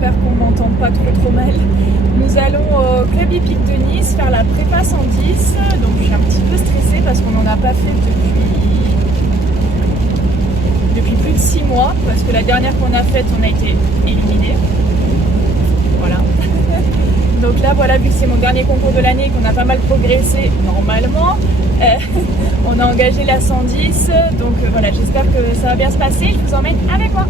j'espère qu'on m'entend pas trop mal. Nous allons au Club Hippique de Nice faire la prépa 110. Donc je suis un petit peu stressée parce qu'on n'en a pas fait depuis plus de 6 mois. Parce que la dernière qu'on a faite, on a été éliminés. Voilà. Donc là, voilà, vu que c'est mon dernier concours de l'année et qu'on a pas mal progressé normalement, on a engagé la 110. Donc voilà, j'espère que ça va bien se passer. Je vous emmène avec moi.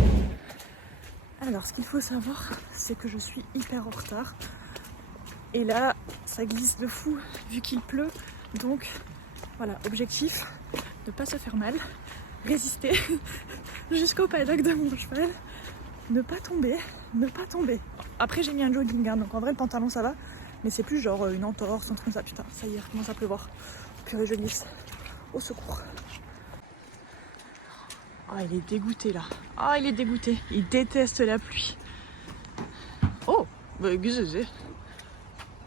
Alors, ce qu'il faut savoir, c'est que je suis hyper en retard. Et là, ça glisse de fou vu qu'il pleut. Donc voilà, objectif, ne pas se faire mal, résister jusqu'au paddock de mon cheval, ne pas tomber. Après j'ai mis un jogging, hein, donc en vrai le pantalon ça va, mais c'est plus genre une entorse, un truc comme ça. Putain, ça y est, il commence à pleuvoir. Purée, je glisse. Au secours. Ah, il est dégoûté là. Ah, il est dégoûté. Il déteste la pluie. Oh, bah gueusez.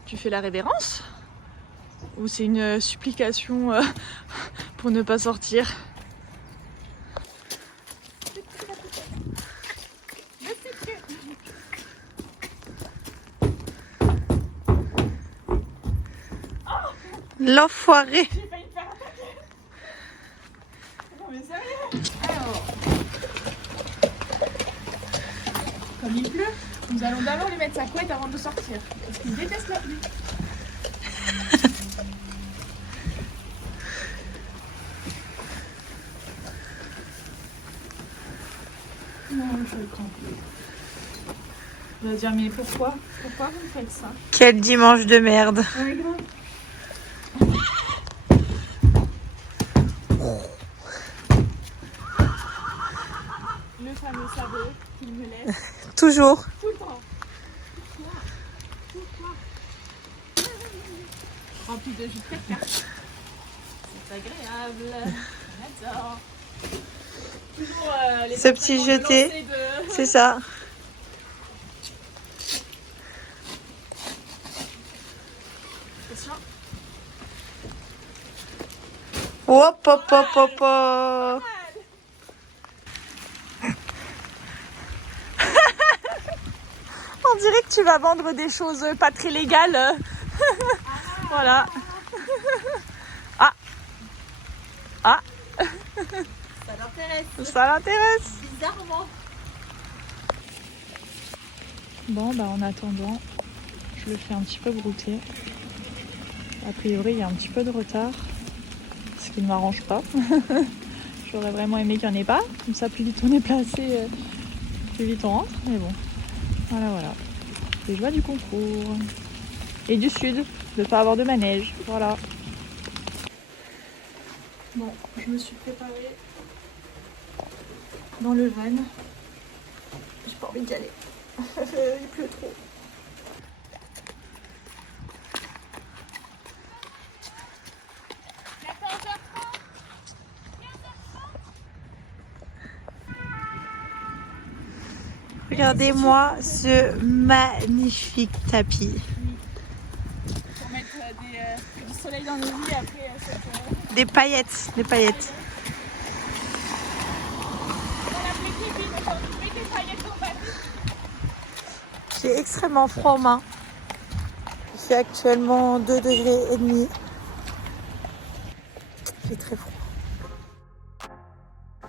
Tu fais la révérence? Ou c'est une supplication pour ne pas sortir? L'enfoiré. J'ai failli me faire attaquer. Non mais sérieux. Alors, comme il pleut, nous allons d'abord lui mettre sa couette avant de sortir. Parce qu'il déteste la pluie. Non, je le prends. On va dire, mais pourquoi vous me faites ça? Quel dimanche de merde. Ouais, grave. Le fameux sabot qu'il me laisse Toujours. tout le temps. Pourquoi rempli de jus de caca. C'est agréable. J'adore. Toujours les Ce petit entraînements de jeté. lancer de... C'est ça. Attention. Hop, hop, hop, hop, hop. On dirait que tu vas vendre des choses pas très légales. Voilà. Ah. Ah. Ça l'intéresse. Ça l'intéresse. Bizarrement. Bon, bah en attendant, je le fais un petit peu brouter. A priori, il y a un petit peu de retard, ce qui ne m'arrange pas. J'aurais vraiment aimé qu'il n'y en ait pas. Comme ça, plus vite on est placé, plus vite on rentre. Mais bon, voilà. Les joies du concours. Et du sud, de ne pas avoir de manège. Voilà. Bon, je me suis préparée dans le van. J'ai pas envie d'y aller. Il pleut trop. Regardez-moi ce magnifique tapis. Pour mettre du soleil dans nos vies après cette... Des paillettes, des paillettes. On a pris pipi, donc on met des paillettes dans ma vie. J'ai extrêmement froid aux mains. Il fait actuellement 2 degrés et demi. J'ai très froid.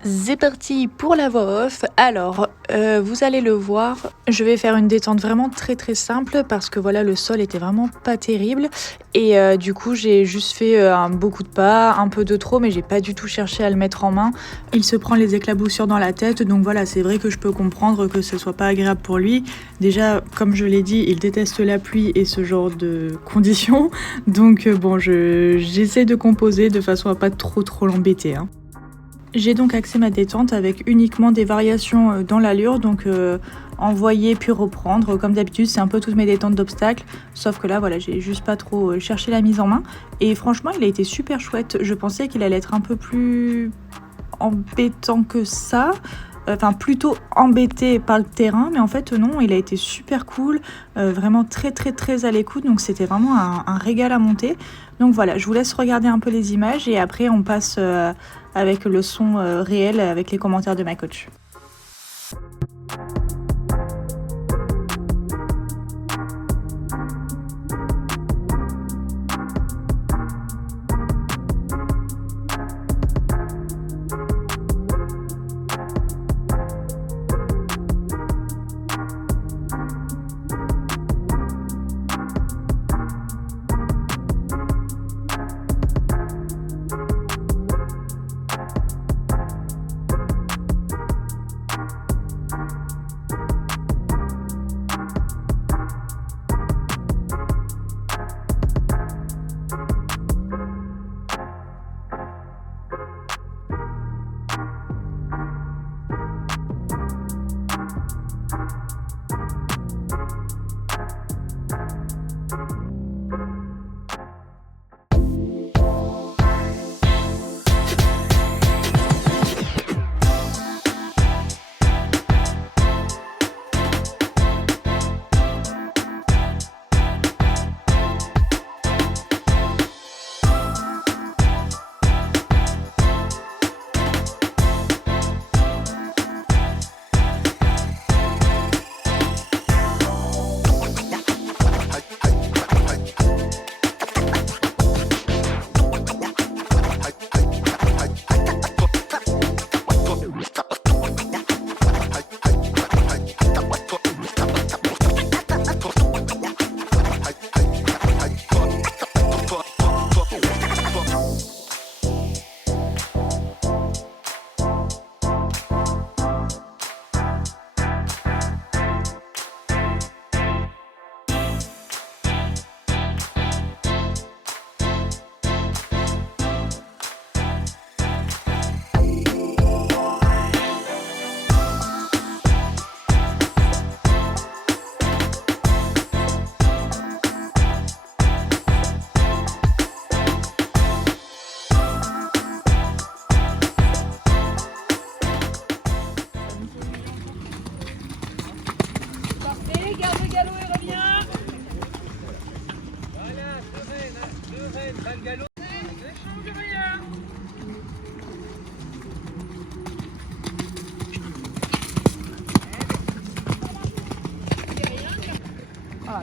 C'est parti pour la voix off. Alors, vous allez le voir, je vais faire une détente vraiment très simple parce que voilà, le sol était vraiment pas terrible et du coup j'ai juste fait beaucoup de pas, un peu de trop, mais j'ai pas du tout cherché à le mettre en main. Il se prend les éclaboussures dans la tête, donc voilà, c'est vrai que je peux comprendre que ce soit pas agréable pour lui. Déjà, comme je l'ai dit, il déteste la pluie et ce genre de conditions, donc bon, j'essaie de composer de façon à pas trop l'embêter, hein. J'ai donc axé ma détente avec uniquement des variations dans l'allure, donc envoyer puis reprendre. Comme d'habitude, c'est un peu toutes mes détentes d'obstacles, sauf que là, voilà, j'ai juste pas trop cherché la mise en main. Et franchement, il a été super chouette. Je pensais qu'il allait être un peu plus embêtant que ça. Enfin, plutôt embêté par le terrain, mais en fait non, il a été super cool, vraiment très à l'écoute, donc c'était vraiment un régal à monter. Donc voilà, je vous laisse regarder un peu les images et après on passe avec le son réel, avec les commentaires de ma coach. Un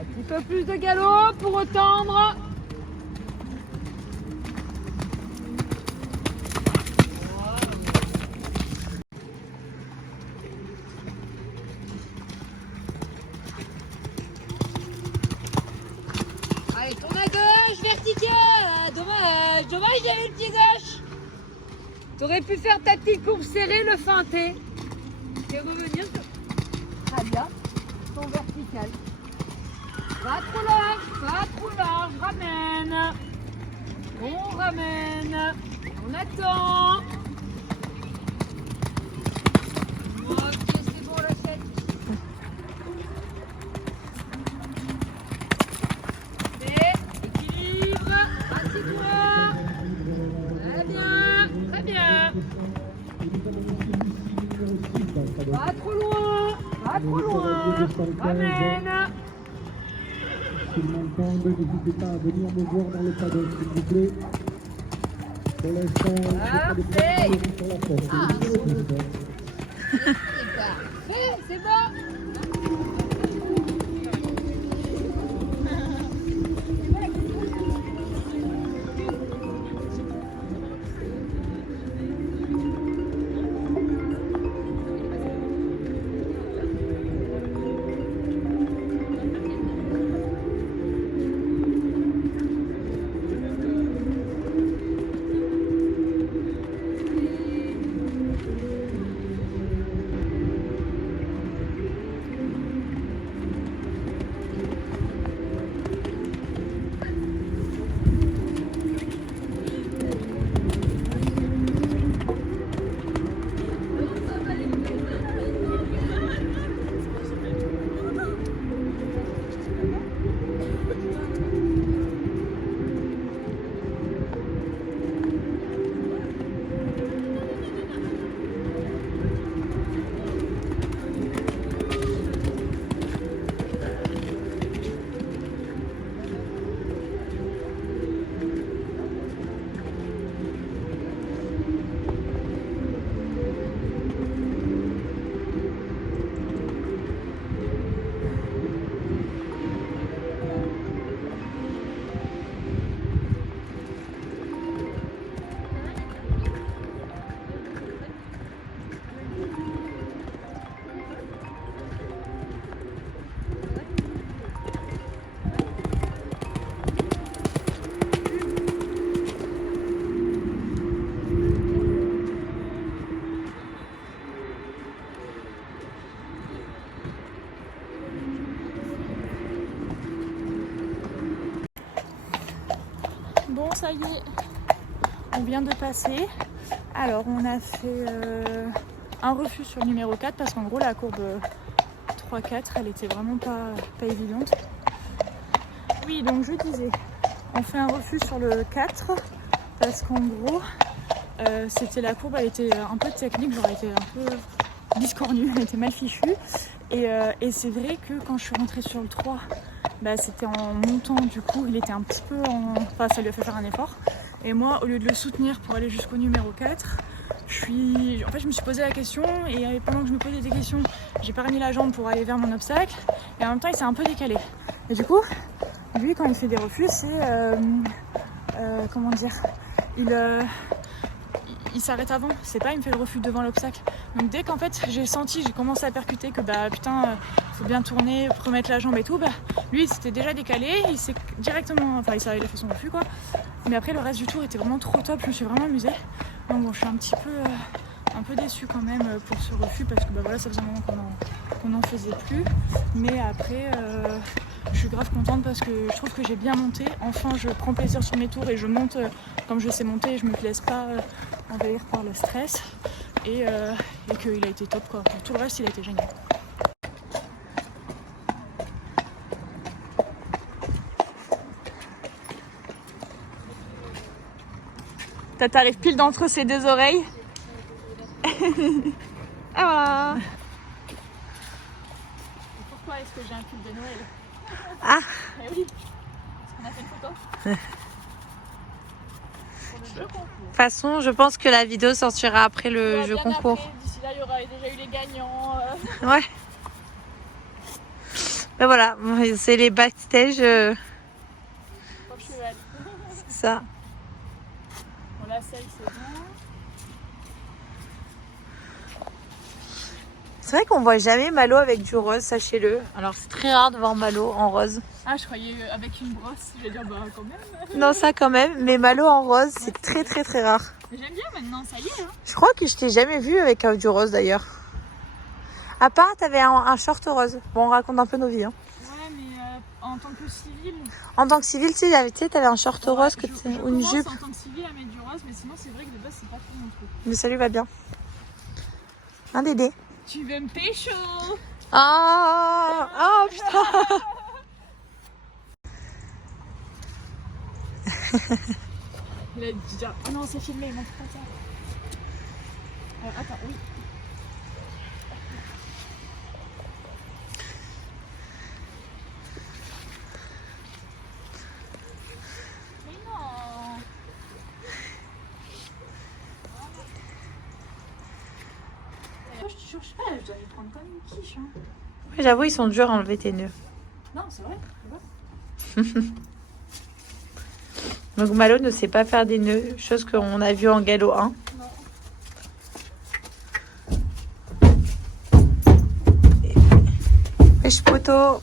petit peu plus de galop pour retendre. Allez, tourne à gauche, vertical. Dommage, il y avait le pied gauche. T'aurais pu faire ta petite courbe serrée, le feinter. Et revenir. Très bien. Ton vertical. Pas trop large, ramène. On ramène. On attend. Ok, c'est bon, l'achète. Équilibre. Assieds-toi. Très bien, très bien. Pas trop loin. Ramène. S'il m'entendent, n'hésitez pas à venir me voir dans le paddock, s'il vous plaît. Pour l'instant, je pas de problème sur la porte. C'est parfait, c'est bon. Bon, ça y est, on vient de passer. Alors, on a fait un refus sur le numéro 4 parce qu'en gros, la courbe 3-4, elle était vraiment pas évidente. Oui, donc je disais, on fait un refus sur le 4 parce qu'en gros, c'était la courbe, elle était un peu technique, j'aurais été un peu biscornue, elle était mal fichue. Et c'est vrai que quand je suis rentrée sur le 3, bah, c'était en montant, du coup, il était un petit peu en... Enfin, ça lui a fait faire un effort. Et moi, au lieu de le soutenir pour aller jusqu'au numéro 4, je me suis posé la question et pendant que je me posais des questions, j'ai pas remis la jambe pour aller vers mon obstacle et en même temps, il s'est un peu décalé. Et du coup, lui, quand il fait des refus, c'est... comment dire, il s'arrête avant, c'est pas il me fait le refus devant l'obstacle. Donc dès qu'en fait j'ai commencé à percuter que bah putain faut bien tourner, remettre la jambe et tout, bah lui il s'était déjà décalé, il s'est directement, enfin il a fait son refus quoi. Mais après le reste du tour était vraiment trop top, je me suis vraiment amusée. Donc bon je suis un peu déçue quand même pour ce refus parce que bah voilà ça faisait un moment qu'on n'en faisait plus. Mais après je suis grave contente parce que je trouve que j'ai bien monté. Enfin, je prends plaisir sur mes tours et je monte comme je sais monter et je me laisse pas envahir par le stress. Et qu'il a été top quoi. Pour tout le reste, il a été génial. T'arrives pile d'entre ces deux oreilles. Ah voilà. Pourquoi est-ce que j'ai un pull de Noël? Ah. Eh oui, parce qu'on a fait une photo. De toute façon, je pense que la vidéo sortira après le jeu concours. D'ici là, il y aura déjà eu les gagnants. Ouais. Ben voilà, c'est les backstage. Cheval. C'est ça. Bon, la selle, c'est bon. C'est vrai qu'on voit jamais Malo avec du rose, sachez-le. Alors c'est très rare de voir Malo en rose. Ah, je croyais avec une brosse. Je vais dire, bah quand même. Non, ça quand même. Mais Malo en rose, c'est très très très rare. Mais j'aime bien maintenant, ça y est. Hein. Je crois que je t'ai jamais vu avec du rose d'ailleurs. À part, t'avais un short rose. Bon, on raconte un peu nos vies. Hein. Ouais, mais en tant que civil. En tant que civil, tu sais, t'avais un short rose ou une jupe. En tant que civil à mettre du rose, mais sinon c'est vrai que de base c'est pas trop mon truc. Mais ça lui va bien. Un Dédé. Tu veux me pécho? Ah, oh putain. Il a dit déjà. Oh non, c'est filmé, montre pas ça. Attends, oui. Mais non. Je sais pas, je dois les prendre comme une quiche. Hein. Ouais, j'avoue, ils sont durs à enlever tes nœuds. Non, c'est vrai. Donc Malo ne sait pas faire des nœuds, chose qu'on a vu en galop 1. Non. Pêche poteau.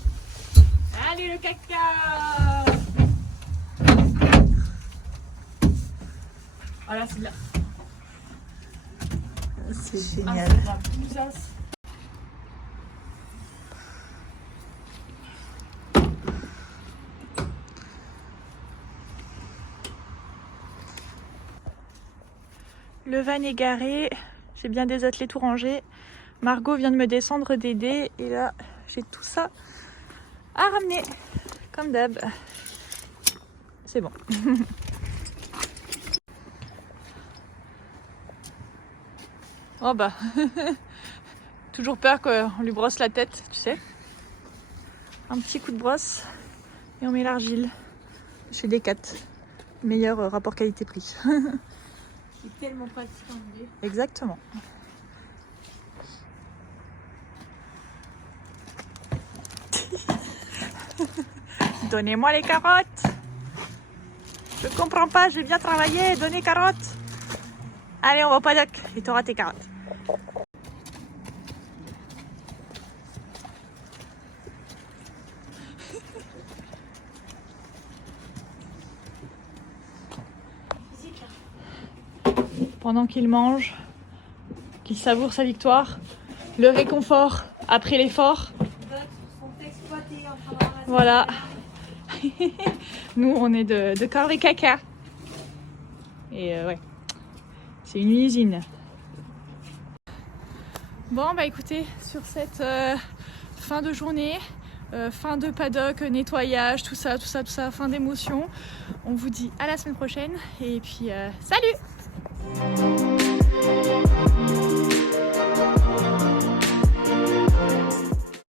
Allez le caca. Voilà, c'est là. C'est génial. Ah, c'est la bousasse. Le van est garé, j'ai bien des attelés tout rangés. Margot vient de me descendre des dés et là j'ai tout ça à ramener, comme d'hab. C'est bon. Oh bah, toujours peur qu'on lui brosse la tête, tu sais. Un petit coup de brosse et on met l'argile chez Decat. Meilleur rapport qualité-prix. C'est tellement pratique en idée. Exactement. Donnez-moi les carottes. Je comprends pas, j'ai bien travaillé, donnez carottes. Allez, on va au paddock et t'auras tes carottes. Pendant qu'il mange, qu'il savoure sa victoire, le réconfort après l'effort. Voilà. Nous, on est de corps et caca. Et ouais, c'est une usine. Bon, bah écoutez, sur cette fin de journée, fin de paddock, nettoyage, tout ça, fin d'émotion. On vous dit à la semaine prochaine et puis salut!